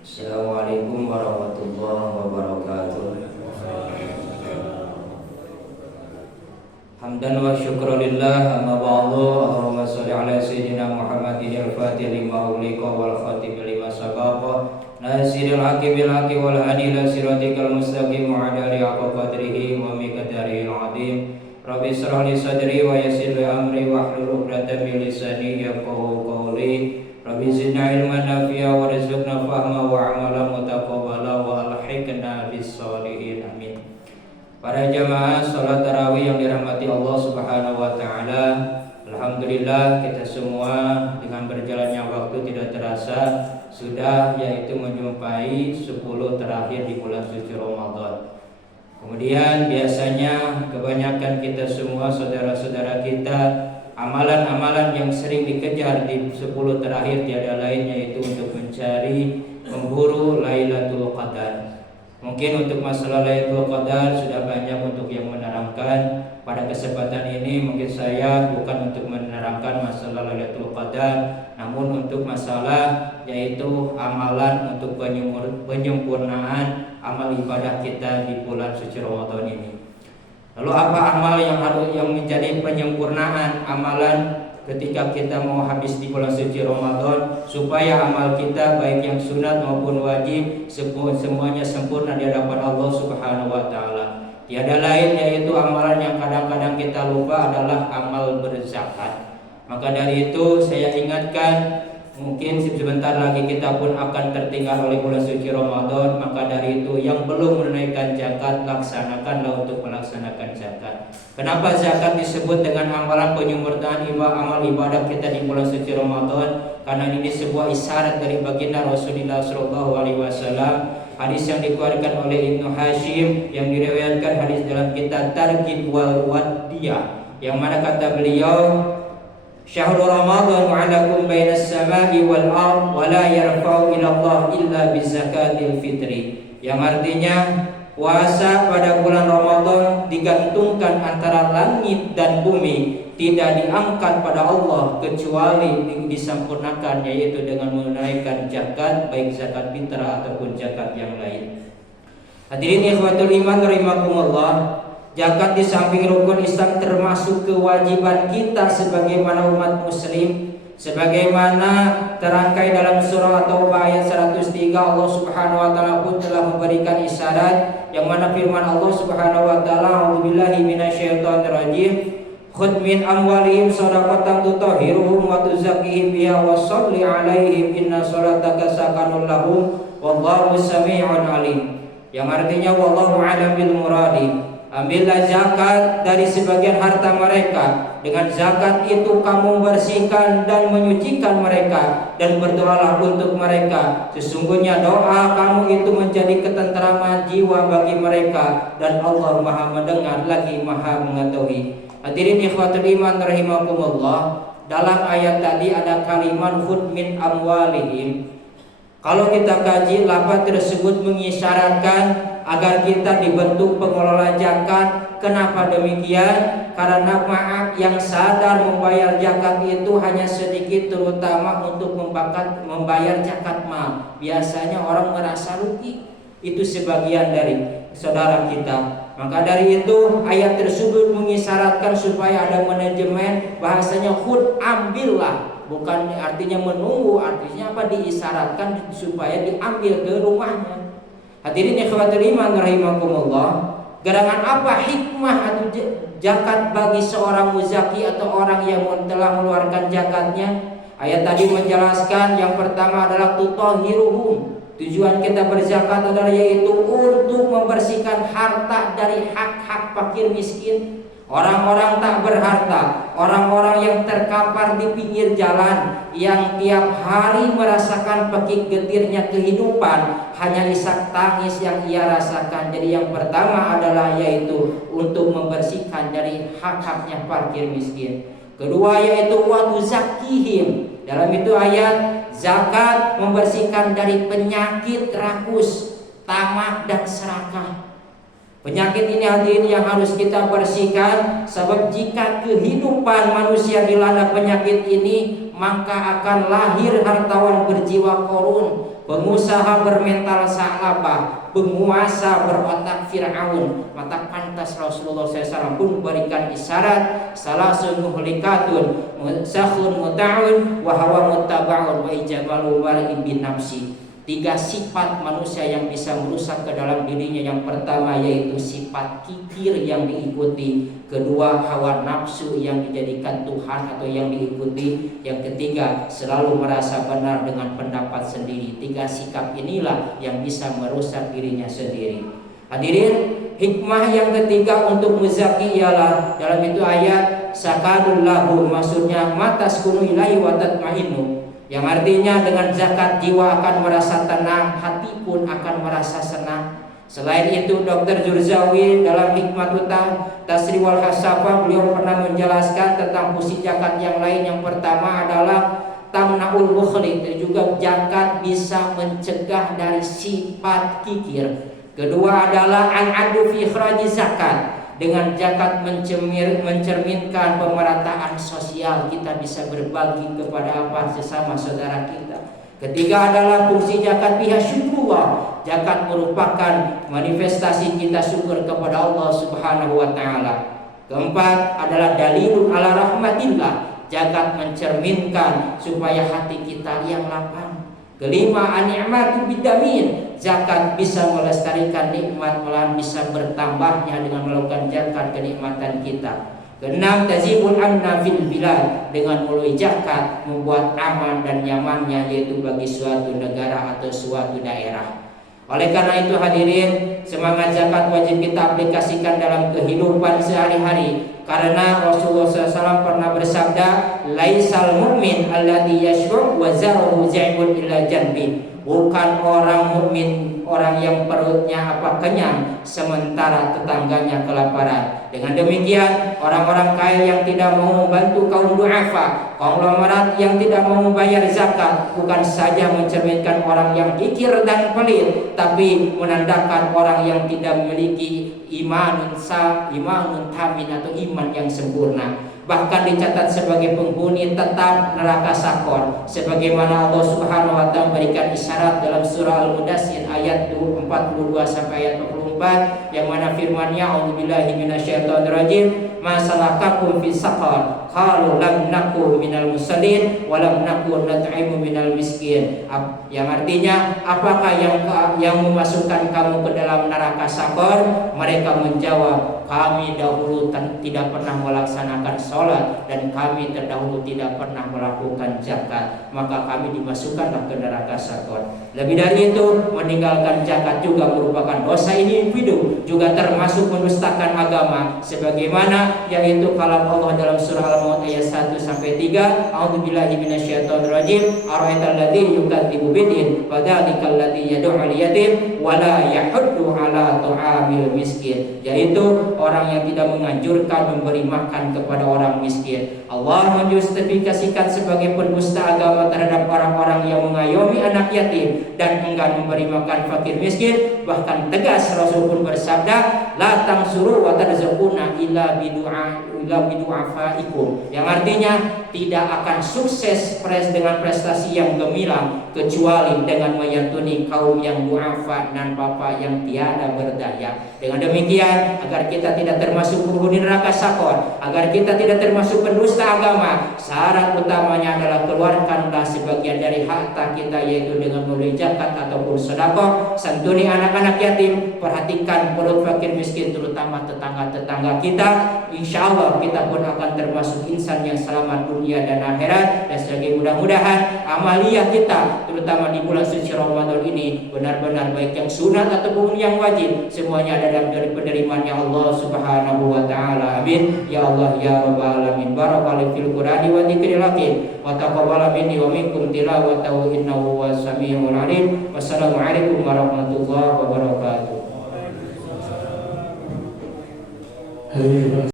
Assalamualaikum warahmatullahi wabarakatuh. Hamdan wa syukrulillah, amma ba'du. Allahumma sholli ala sayyidina Muhammadin al-fatih lima ughliqa wal khatim lima sabaqa nasiril haqqi bil haqqi wal hadi ila siratikal mustaqim wa ala alihi haqqa qadrihi wa miqdarihi al-azim. Rabbi shrah li sadri wa yassir li amri wahlul 'uqdatam min lisani yafqahu qawli. Rabbi zidna ilman nafi'a warzuqna fahma wa amalan mutaqabbala wa alhiqna bis sholihin, amin. Para jamaah salat tarawih yang dirahmati Allah Subhanahu wa taala, alhamdulillah kita semua dengan berjalannya waktu tidak terasa sudah yaitu menjumpai 10 terakhir di bulan suci Ramadan. Kemudian biasanya kebanyakan kita semua saudara-saudara kita amalan-amalan yang sering dikejar di 10 terakhir tiada lain yaitu untuk mencari memburu Lailatul Qadar. Mungkin untuk masalah Lailatul Qadar sudah banyak untuk yang menerangkan. Pada kesempatan ini mungkin saya bukan untuk menerangkan masalah Lailatul Qadar, namun untuk masalah yaitu amalan untuk penyempurnaan amal ibadah kita di bulan suci Ramadan ini. Lalu apa amal yang menjadi penyempurnaan amalan ketika kita mau habis di bulan suci Ramadan, supaya amal kita baik yang sunat maupun wajib semuanya sempurna di hadapan Allah Subhanahu wa taala. Tiada lain yaitu amalan yang kadang-kadang kita lupa adalah amal berzakat. Maka dari itu saya ingatkan, mungkin sebentar lagi kita pun akan tertinggal oleh bulan suci Ramadan. Maka dari itu yang belum menunaikan zakat, laksanakanlah untuk melaksanakan zakat. Kenapa zakat disebut dengan amalan penyempurnaan amal ibadah kita di bulan suci Ramadan? Karena ini sebuah isyarat dari baginda Rasulullah SAW. Hadis yang dikeluarkan oleh Ibnu Hashim yang diriwayatkan hadis dalam kitab Targhib wal Wadiyah, yang mana kata beliau, Syahrul Ramadan wa'alakum bainas sama'i wal ard wa la yarfa'u ila Allah illa bizakatil fitri. Yang artinya puasa pada bulan Ramadan digantungkan antara langit dan bumi, tidak diangkat pada Allah kecuali disempurnakan yaitu dengan menunaikan zakat, baik zakat fitrah ataupun zakat yang lain. Hadirin ikhwatul iman rahimakumullah, zakat di samping rukun Islam termasuk kewajiban kita sebagaimana umat muslim, sebagaimana terangkai dalam surah At-Taubah ayat 103. Allah Subhanahu wa taala pun telah memberikan isyarat, yang mana firman Allah Subhanahu wa taala, a'udzubillahi minasyaitonir rajim, khudh min amwalihim shadaqatan tutahhiruhum wa tuzakkihim biha wa sholli 'alaihim inna sholataka sakanun lahum wallahu samii'un 'alim. Yang artinya wallahu a'lam bil muradi. Ambillah zakat dari sebagian harta mereka. Dengan zakat itu kamu bersihkan dan menyucikan mereka, dan berdoalah untuk mereka. Sesungguhnya doa kamu itu menjadi ketenteraman jiwa bagi mereka, dan Allah Maha mendengar lagi Maha mengetahui. Hadirin ikhwatul iman rahimakumullah, dalam ayat tadi ada kalimat khudh min amwalihim. Kalau kita kaji, lafaz tersebut mengisyaratkan agar kita dibentuk pengelola zakat. Kenapa demikian? Karena maaf, yang sadar membayar zakat itu hanya sedikit, terutama untuk membayar zakat mal. Biasanya orang merasa rugi, itu sebagian dari saudara kita. Maka dari itu ayat tersebut mengisyaratkan supaya ada manajemen, bahasanya khud, ambillah. Bukan artinya menunggu, artinya apa? Diisyaratkan supaya diambil ke rumahnya. Hadirin ikhwatul iman rahimakumullah, gerangan apa hikmah atau zakat bagi seorang muzaki atau orang yang telah mengeluarkan zakatnya? Ayat tadi menjelaskan yang pertama adalah tutahhiruhum. Tujuan kita berzakat adalah yaitu untuk membersihkan harta dari hak-hak fakir miskin, orang-orang tak berharta, orang-orang yang terkapar di pinggir jalan, yang tiap hari merasakan pekik getirnya kehidupan, hanya isak tangis yang ia rasakan. Jadi yang pertama adalah yaitu untuk membersihkan dari hak-haknya fakir miskin. Kedua yaitu wa tuzakkihim. Dalam itu ayat zakat membersihkan dari penyakit rakus, tamak dan serakah. Penyakit ini hadirin yang harus kita bersihkan, sebab jika kehidupan manusia dilanda penyakit ini, maka akan lahir hartawan berjiwa korun. pengusaha bermental sa'labah, penguasa berotak Fir'aun, maka pantas Rasulullah SAW pun berikan isyarat salasun muhlikatun sakhun muta'un wa hawa muttaba'un wa ijabalu war'in bin nafsi. 3 sifat manusia yang bisa merusak ke dalam dirinya. Yang pertama yaitu sifat kikir yang diikuti, kedua hawa nafsu yang dijadikan Tuhan atau yang diikuti, yang ketiga selalu merasa benar dengan pendapat sendiri. 3 sikap inilah yang bisa merusak dirinya sendiri. Hadirin, hikmah yang ketiga untuk muzaki ialah dalam itu ayat sakanul lahu, maksudnya mataskunu ilaihi wa tatmainu, yang artinya dengan zakat jiwa akan merasa tenang, hati pun akan merasa senang. Selain itu Dr. Jurzawi dalam Hikmatut Tasri wal Hasafah beliau pernah menjelaskan tentang fungsi zakat yang lain. Yang pertama adalah tamnaul bukhli, juga zakat bisa mencegah dari sifat kikir. Kedua adalah al-adu fi ikhraji zakat, dengan zakat mencerminkan pemerataan sosial, kita bisa berbagi kepada sesama saudara kita. Ketiga adalah fungsi zakat biha syukurullah, zakat merupakan manifestasi kita syukur kepada Allah Subhanahu wa taala. Keempat adalah dalilun ala rahmatillah, zakat mencerminkan supaya hati kita yang lapang. Kelima, an-ni'matu bidamin, zakat bisa melestarikan nikmat, malahan bisa bertambahnya dengan melakukan zakat kenikmatan kita. Keenam, tazibul amna fil bilad, dengan melalui zakat membuat aman dan nyamannya yaitu bagi suatu negara atau suatu daerah. Oleh karena itu hadirin, semangat zakat wajib kita aplikasikan dalam kehidupan sehari-hari. Karena Rasulullah SAW pernah bersabda, laisal mu'min alladhi yashru' wa zaruhu za'ibun illa janbi. Bukan orang mukmin orang yang perutnya kenyang sementara tetangganya kelaparan. Dengan demikian orang-orang kaya yang tidak mau membantu kaum du'afa, konglomerat yang tidak mau membayar zakat, bukan saja mencerminkan orang yang kikir dan pelit, tapi menandakan orang yang tidak memiliki imanun tamin atau iman yang sempurna. Bahkan dicatat sebagai penghuni tetap neraka sakor, sebagaimana Allah Subhanahu wa taala memberikan isyarat dalam surah Al-Mudaththir ayat 42 sampai ayat 44, yang mana firman-Nya a'udzubillahi minasyaitonirrajim, ma salakakum fi saqar qalu lam naku minal musallin wa lam naku nat'imu minal miskin. Yang artinya, apakah yang memasukkan kamu ke dalam neraka sakor? Mereka menjawab, kami dahulu tidak pernah melaksanakan sholat dan kami terdahulu tidak pernah melakukan zakat, maka kami dimasukkanlah ke neraka sakor. Lebih dari itu, meninggalkan zakat juga merupakan dosa individu, juga termasuk mendustakan agama, sebagaimana yaitu kalam Allah dalam surah Al-Maun ayat 1 sampai 3, a'udzubillahi minasyaitonirrajim, ara'aital ladzi yukadzibu bidin fadzalikal ladzi yad'ul yatim wa la yahuddu ala ta'amil miskin, yaitu orang yang tidak menganjurkan memberi makan kepada orang miskin. Allah menjustifikasikan sebagai pendusta agama terhadap orang-orang yang mengayomi anak yatim dan enggan memberi makan fakir miskin. Bahkan tegas Rasul pun bersabda, la tangsuru wa tarzaquna illa bidu'afaikum, yang artinya tidak akan sukses dengan prestasi yang gemilang kecuali dengan menyantuni kaum yang du'afa dan bapak yang tiada berdaya. Dengan demikian, agar kita tidak termasuk penghuni neraka sakor, agar kita tidak termasuk pendusta agama, syarat utamanya adalah keluarkanlah sebagian dari harta kita, yaitu dengan melalui zakat ataupun sedekah. Santuni anak-anak yatim, perhatikan perut fakir miskin, terutama tetangga-tetangga kita. Insya Allah kita pun akan termasuk insan yang selamat dunia dan akhirat. Dan sebagai mudah-mudahan amaliyah kita, terutama di bulan suci Ramadan ini, benar-benar baik yang sunat ataupun yang wajib, semuanya ada dari penerimaannya Allah Subhanahu wa taala. Amin ya Allah ya rabbal alamin. Barakallahu fil Qur'ani wa dzikril hakim wa taqabbal minni wa minkum tilawatahu innahu was samiul alim. Wassalamualaikum warahmatullahi wabarakatuh.